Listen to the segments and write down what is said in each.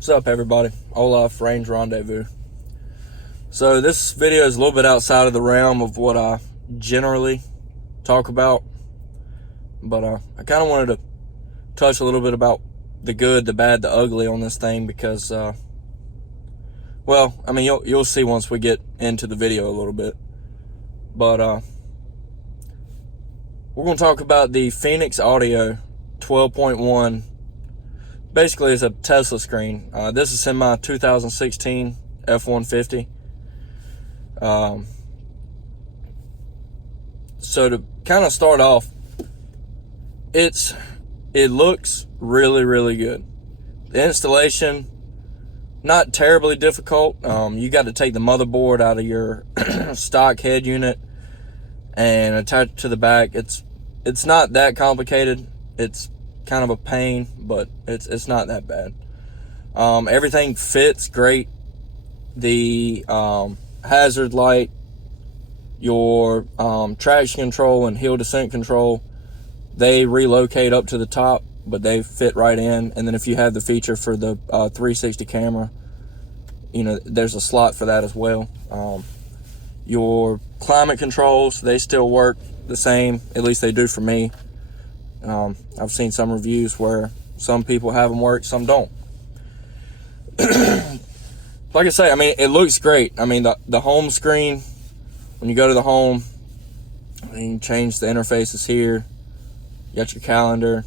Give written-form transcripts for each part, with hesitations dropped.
What's up, everybody? Olaf, Range Rendezvous. So this video is a little bit outside of the realm of what I generally talk about, but I kind of wanted to touch a little bit about the good, the bad, the ugly on this thing because, you'll see once we get into the video a little bit. But we're going to talk about the Phoenix Audio 12.1. Basically, it's a Tesla screen. This is in my 2016 F-150. So to kind of start off, it looks really, really good. The installation, not terribly difficult. You got to take the motherboard out of your stock head unit and attach it to the back. It's not that complicated. It's kind of a pain, but it's not that bad. Everything fits great. The hazard light, your traction control and hill descent control, they relocate up to the top, but they fit right in. And then if you have the feature for the 360 camera, there's a slot for that as well. Your climate controls, they still work the same, at least they do for me. I've seen some reviews where some people have them work, some don't. Like I say, it looks great. The home screen, when you go to the home, you can change the interfaces here. You got your calendar.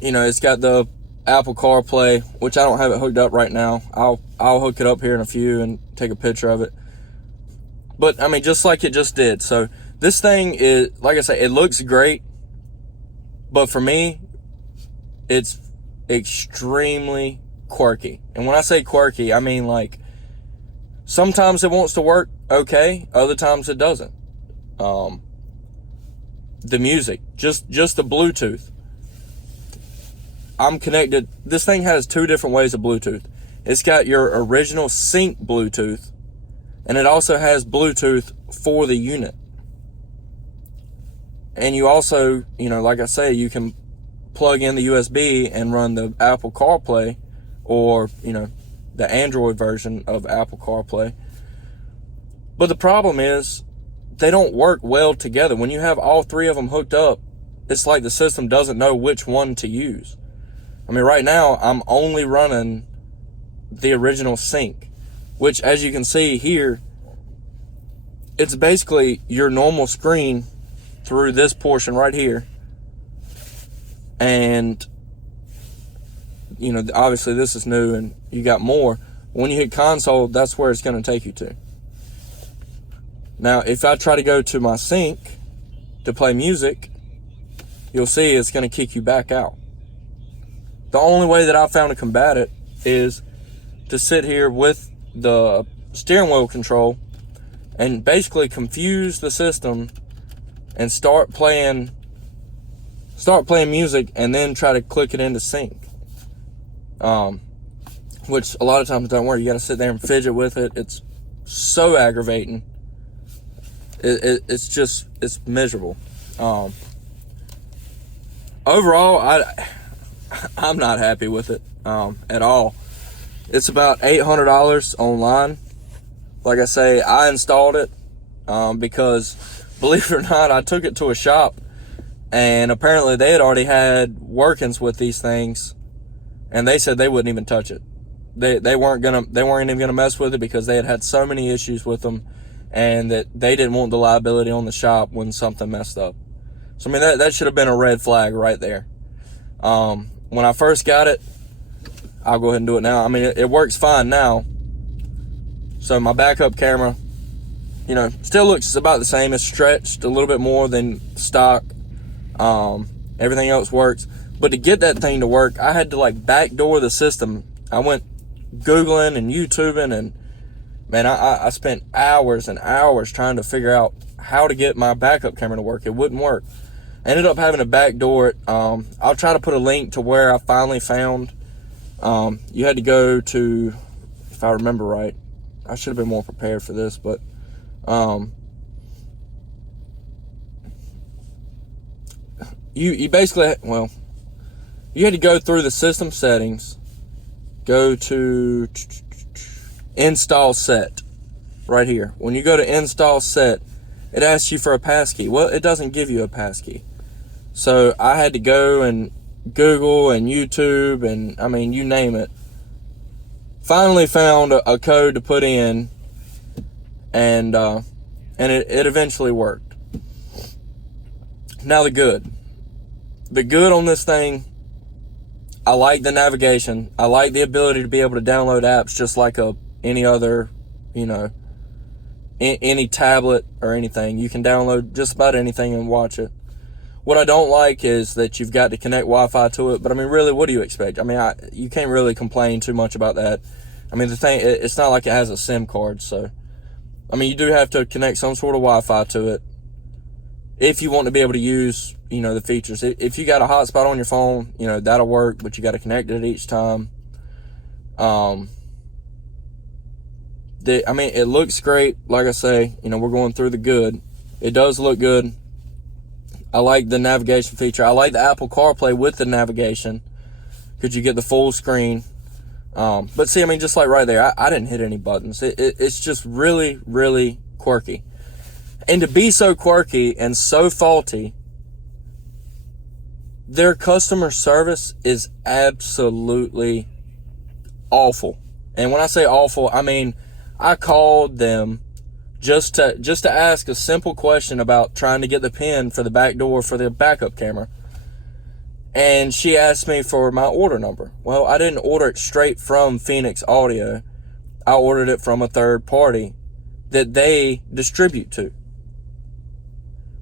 It's got the Apple CarPlay, which I don't have it hooked up right now. I'll hook it up here in a few and take a picture of it. But just like it just did. So this thing is, like I say, it looks great, but for me, it's extremely quirky. And when I say quirky, sometimes it wants to work okay, other times it doesn't. The music, just the Bluetooth. I'm connected. This thing has two different ways of Bluetooth. It's got your original sync Bluetooth, and it also has Bluetooth for the unit. And you also, like I say, you can plug in the USB and run the Apple CarPlay or, the Android version of Apple CarPlay. But the problem is they don't work well together. When you have all three of them hooked up, it's like the system doesn't know which one to use. Right now, I'm only running the original sync, which, as you can see here, it's basically your normal screen through this portion right here. And, obviously this is new and you got more. When you hit console, that's where it's going to take you to. Now, if I try to go to my sync to play music, you'll see it's going to kick you back out. The only way that I found to combat it is to sit here with the steering wheel control and basically confuse the system and start playing music and then try to click it into sync. Which a lot of times don't work. You got to sit there and fidget with it. It's so aggravating. It's miserable. Overall, I'm not happy with it at all. It's about $800 online. Like I say, I installed it because, believe it or not, I took it to a shop and apparently they had already had workings with these things and they said they wouldn't even touch it. They weren't even gonna mess with it because they had so many issues with them and that they didn't want the liability on the shop when something messed up. So that should have been a red flag right there. When I first got it, I'll go ahead and do it now. It works fine now. So my backup camera, still looks about the same. It's stretched a little bit more than stock. Everything else works. But to get that thing to work, I had to backdoor the system. I went Googling and YouTubing and I spent hours and hours trying to figure out how to get my backup camera to work. It wouldn't work. I ended up having to backdoor it. I'll try to put a link to where I finally found. You had to go to, if I remember right, I should have been more prepared for this, but you basically, you had to go through the system settings, go to install set right here. When you go to install set, it asks you for a passkey. Well, it doesn't give you a passkey. So I had to go and Google and YouTube and, I mean, you name it. Finally found a code to put in, and it eventually worked. Now the good. The good on this thing, I like the navigation. I like the ability to be able to download apps just like any other, any tablet or anything. You can download just about anything and watch it. What I don't like is that you've got to connect Wi-Fi to it. But I mean, really, what do you expect? I mean, you can't really complain too much about that. I mean, the thing, it's not like it has a SIM card. So, I mean, you do have to connect some sort of Wi-Fi to it if you want to be able to use, the features. If you got a hotspot on your phone, that'll work, but you got to connect it each time. It looks great. Like I say, we're going through the good. It does look good. I like the navigation feature. I like the Apple CarPlay with the navigation, because you get the full screen. But see, I mean, just like right there, I didn't hit any buttons. It's just really, really quirky. And to be so quirky and so faulty, their customer service is absolutely awful. And when I say awful, I mean, I called them just to ask a simple question about trying to get the pin for the back door for the backup camera. And she asked me for my order number. Well, I didn't order it straight from Phoenix Audio. I ordered it from a third party that they distribute to.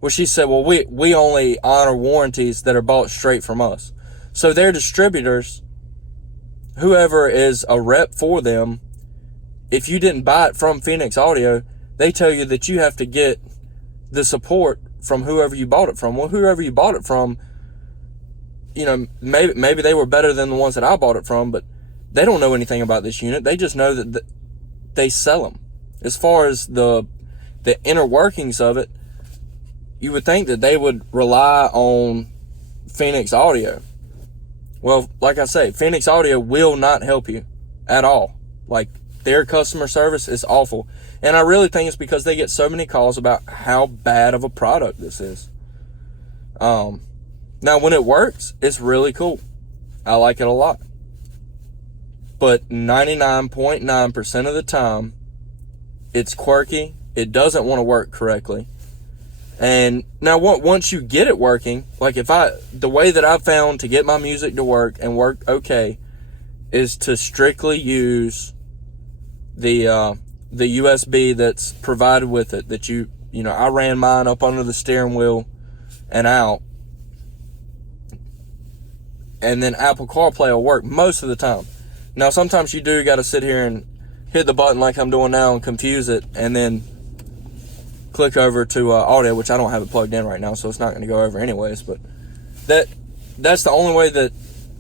Well, she said, well, we only honor warranties that are bought straight from us. So their distributors, whoever is a rep for them, if you didn't buy it from Phoenix Audio, they tell you that you have to get the support from whoever you bought it from. Well, whoever you bought it from, maybe they were better than the ones that I bought it from, but they don't know anything about this unit. They just know that they sell them. As far as the inner workings of it, you would think that they would rely on Phoenix Audio. Well, like I say, Phoenix Audio will not help you at all. Like, their customer service is awful. And I really think it's because they get so many calls about how bad of a product this is. Now, when it works, it's really cool. I like it a lot. But 99.9% of the time, it's quirky. It doesn't want to work correctly. And now, once you get it working, like the way that I've found to get my music to work and work okay is to strictly use the USB that's provided with it. That I ran mine up under the steering wheel and out. And then Apple CarPlay will work most of the time. Now, sometimes you do got to sit here and hit the button like I'm doing now and confuse it, and then click over to audio, which I don't have it plugged in right now, so it's not going to go over anyways. But that's the only way that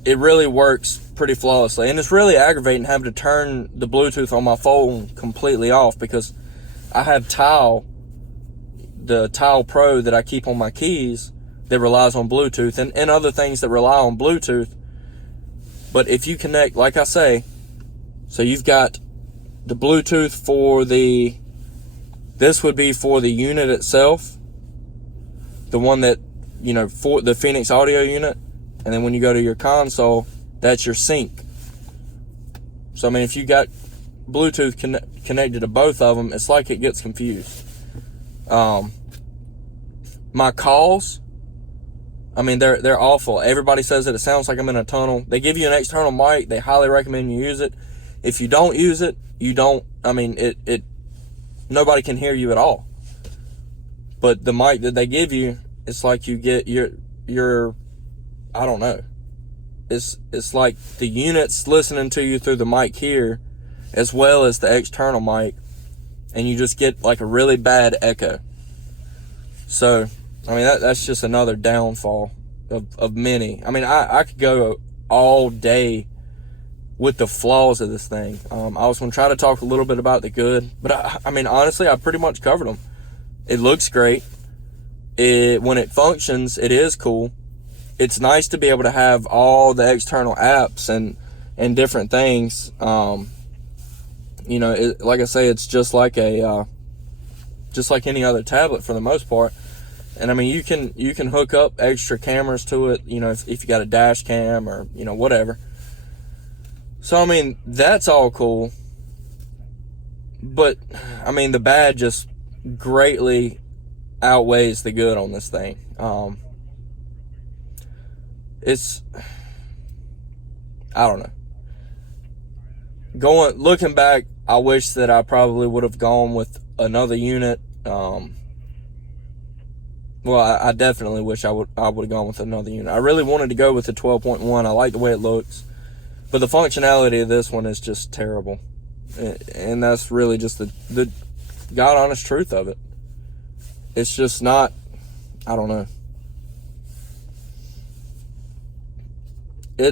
it really works pretty flawlessly. And it's really aggravating having to turn the Bluetooth on my phone completely off, because I have the Tile Pro that I keep on my keys that relies on Bluetooth, and other things that rely on Bluetooth. But if you connect, like I say, so you've got the Bluetooth for this would be for the unit itself, the one that, for the Phoenix Audio unit. And then when you go to your console, that's your sync. So, I mean, if you got Bluetooth connected to both of them, it's like it gets confused. My calls, I mean, they're awful. Everybody says that it sounds like I'm in a tunnel. They give you an external mic. They highly recommend you use it. If you don't use it, nobody can hear you at all. But the mic that they give you, it's like you get your I don't know. It's like the unit's listening to you through the mic here, as well as the external mic, and you just get like a really bad echo. So, I mean, that's just another downfall of many. I mean, I could go all day with the flaws of this thing. I was going to try to talk a little bit about the good, but I mean, honestly, I pretty much covered them. It looks great. When it functions, it is cool. it's nice to be able to have all the external apps and different things. You know, like I say, it's just like any other tablet for the most part. And I mean, you can hook up extra cameras to it, you know, if you got a dash cam or, you know, whatever. So I mean, that's all cool. But I mean, the bad just greatly outweighs the good on this thing. It's, I don't know. Looking back, I wish that I probably would have gone with another unit. Well, I definitely wish I would have gone with another unit. I really wanted to go with the 12.1. I like the way it looks, but the functionality of this one is just terrible, and that's really just the God honest truth of it. It's just not. I don't know. I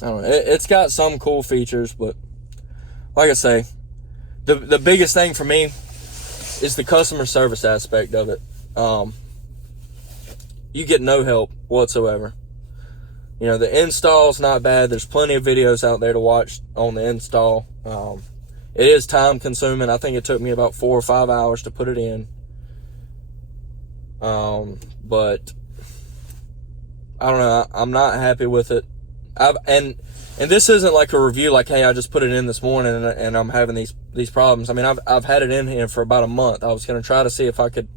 don't know. It's got some cool features, but like I say, the biggest thing for me is the customer service aspect of it. You get no help whatsoever. You know, the install's not bad. There's plenty of videos out there to watch on the install. It is time consuming. I think it took me about 4 or 5 hours to put it in. But I don't know. I'm not happy with it. And this isn't like a review like, hey, I just put it in this morning and I'm having these problems. I mean, I've had it in here for about a month. I was going to try to see if I could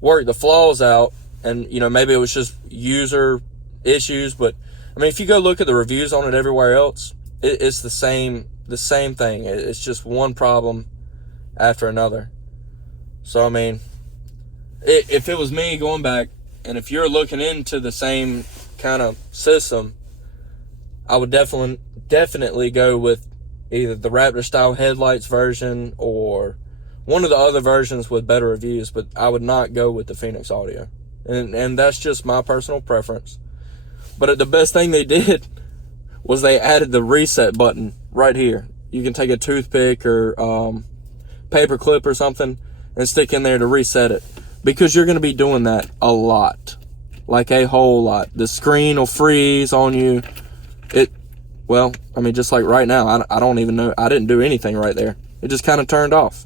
work the flaws out, and, you know, maybe it was just user issues. But I mean, if you go look at the reviews on it everywhere else, it's the same thing. It's just one problem after another. So I mean, if it was me going back, and if you're looking into the same kind of system, I would definitely go with either the Raptor style headlights version or one of the other versions with better reviews, but I would not go with the Phoenix Audio. And that's just my personal preference. But the best thing they did was they added the reset button right here. You can take a toothpick or paper clip or something and stick in there to reset it, because you're going to be doing that a lot, like a whole lot. The screen will freeze on you. Well, I mean, just like right now, I don't even know. I didn't do anything right there. It just kind of turned off.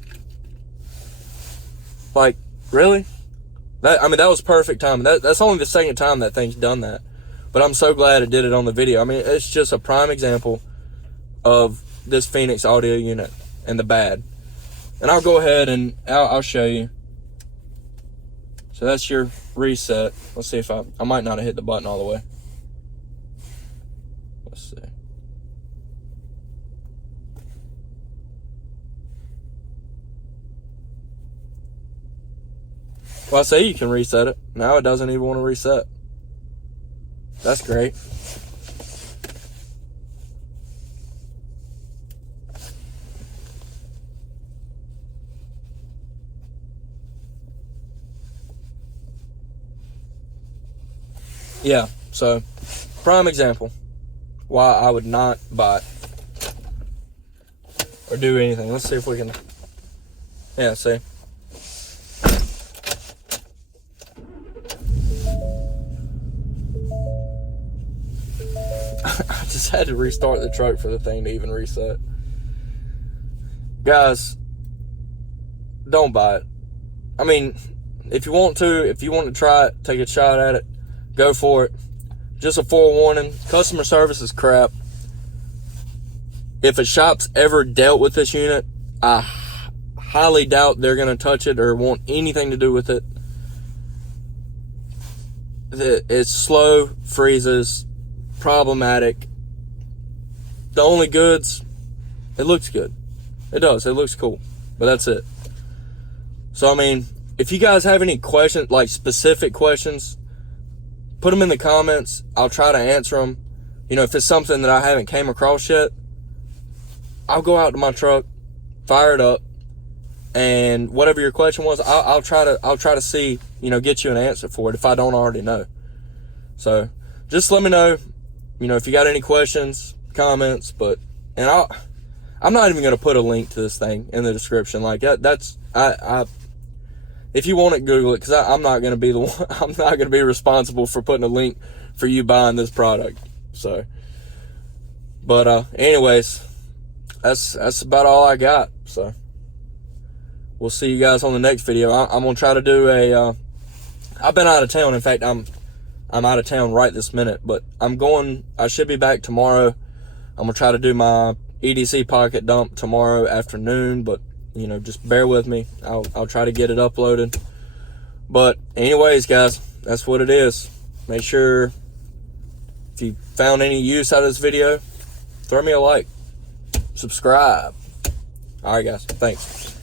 Like, really? That was perfect timing. That's only the second time that thing's done that. But I'm so glad it did it on the video. I mean, it's just a prime example of this Phoenix Audio unit and the bad. And I'll go ahead and I'll show you. So that's your reset. Let's see if I might not have hit the button all the way. Let's see. Well, I say you can reset it. Now it doesn't even want to reset. That's great. Yeah, so prime example why I would not buy it or do anything. Let's see if we can. Yeah, see. I just had to restart the truck for the thing to even reset. Guys, don't buy it. I mean, if you want to try it, take a shot at it, go for it. Just a forewarning, customer service is crap. If a shop's ever dealt with this unit, I highly doubt they're going to touch it or want anything to do with it. It's slow, freezes, problematic. The only goods, it looks good. It does. It looks cool. But that's it. So, I mean, if you guys have any questions, like specific questions, put them in the comments. I'll try to answer them. You know, if it's something that I haven't came across yet, I'll go out to my truck, fire it up, and whatever your question was, I'll try to see, you know, get you an answer for it if I don't already know. So just let me know, you know, if you got any questions, comments. And I'm not even going to put a link to this thing in the description. Like that's If you want it, Google it, because I'm not going to be the one. I'm not going to be responsible for putting a link for you buying this product. So, but anyways, that's about all I got. So, we'll see you guys on the next video. I'm gonna try to do a. I've been out of town. In fact, I'm out of town right this minute, but I should be back tomorrow. I'm gonna try to do my EDC pocket dump tomorrow afternoon, but just bear with me. I'll try to get it uploaded. But anyways, guys, that's what it is. Make sure if you found any use out of this video, throw me a like, subscribe. All right, guys, thanks.